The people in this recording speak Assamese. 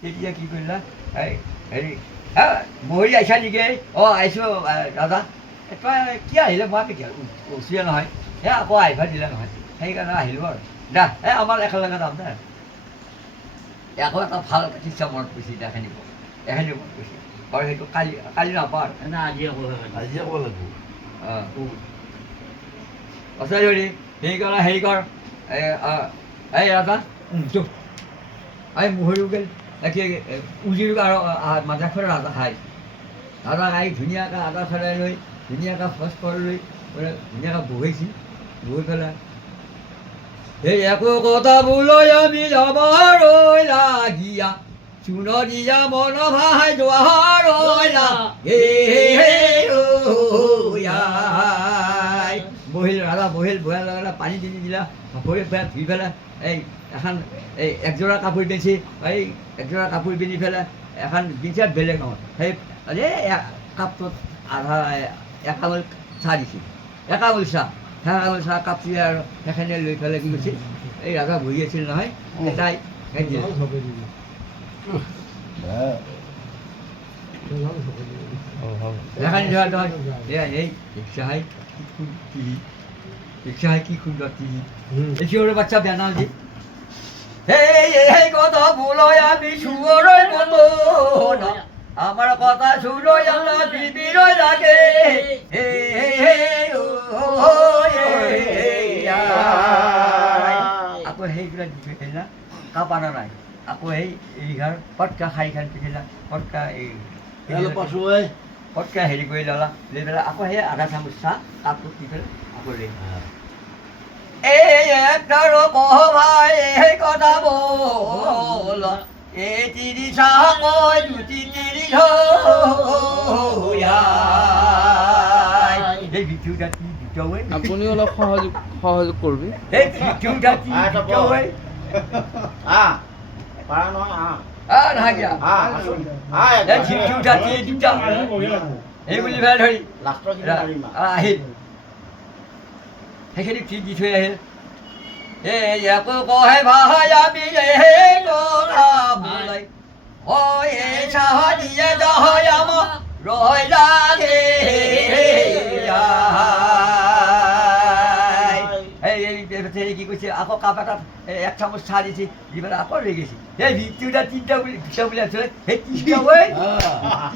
তেতিয়া কি কৰিলা হেৰি মহৰি আহিছা নেকি আহিছোঁ দাদা তই কি আহিলে মই কেতিয়া উচিয়ে নহয় আকৌ আহিবা দিলে নহয় সেইকাৰণে আহিলোঁ আৰু দা আমাৰ একেলগে যাম দে আকৌ এটা ভাল চিকিৎসা মনত পৰিছে এখিনি মনত পৰিছে বাৰু সেইটো কালি নাপাওঁ আৰু আজিয়ে ক'ব লাগিব আছে যদি হেৰি কৰ দাদা চুপ মহৰি গেল উজিৰ আৰু মাজাখৰ আদা খাই আদা খাই ধুনীয়াকৈ আদা চলাই লৈ ধুনীয়াকৈ ফচফৰ লৈ ধুনীয়াকৈ বহিছিল বহি পেলাই এই একো কথা বোলৈ আমি যাবাৰ লাগিয়া চুন দিয়া মন ভাই যোৱাৰ বহিল ৰাধা বহিল বহাৰ লগে লগে পানী তিনি দিলা ভৰি পেলাই ধুই পেলাই এখন একযোৰা কাপোৰ পিন্ধি একযোৰা কাপোৰ পিন্ধি পেলাই এখন দিছে বেলেগ নহয় সেই কাপটোত আধা একাঙুল চাহ দিছিল একাঙুল চাহ কাপটোৱে আৰু সেইখিনি লৈ পেলাই কি কৈছিল এই ৰাধা বহি আছিল নহয় তাই কি সুন্দর টিভি এসিওর বাচ্চা বেনাল দি এই কথা বলয় আমি শুয়োরের মতো আমার কথা শুনো আল্লাহ বিবির লাগে আকৌ সেইগুলা দি পেলা কাপ আনা নাই আকৌ এইঘৰ পটকা খাই খাই পিছিলা পটকা পটকা হেৰি কৰি ল'লা লৈ পেলাই আকৌ সেই আধা চামুচ চাহ কাপটোত দি পেলাই আকৌ লৈ একটার ভাই এই কথা বল এই তিরি চাহ কয় দুটি তিরি এই ভিডিওটা কি দিতে হয় আপুনি অলপ সহযোগ করবি এই ভিডিওটা কি দিতে হয় পাৰা নহয় নাহাগিয়া এই ভিডিওটা কি দিতে এই বুলি ভাই ধৰি আহিল সেইখিনি কি দি থৈ আহিল একো কহে ভাই আমি কথা বোলাই চাহ দিয়ে দহয় আমাক ৰয় লাগে কি কৈছে আকৌ কাপ এটাত এক চামুচ চাহ দিছে দি পেলাই আকৌ লৈ গৈছে এই ভিডিওটা তিনিটা বুলি আছে সেই তিনিটা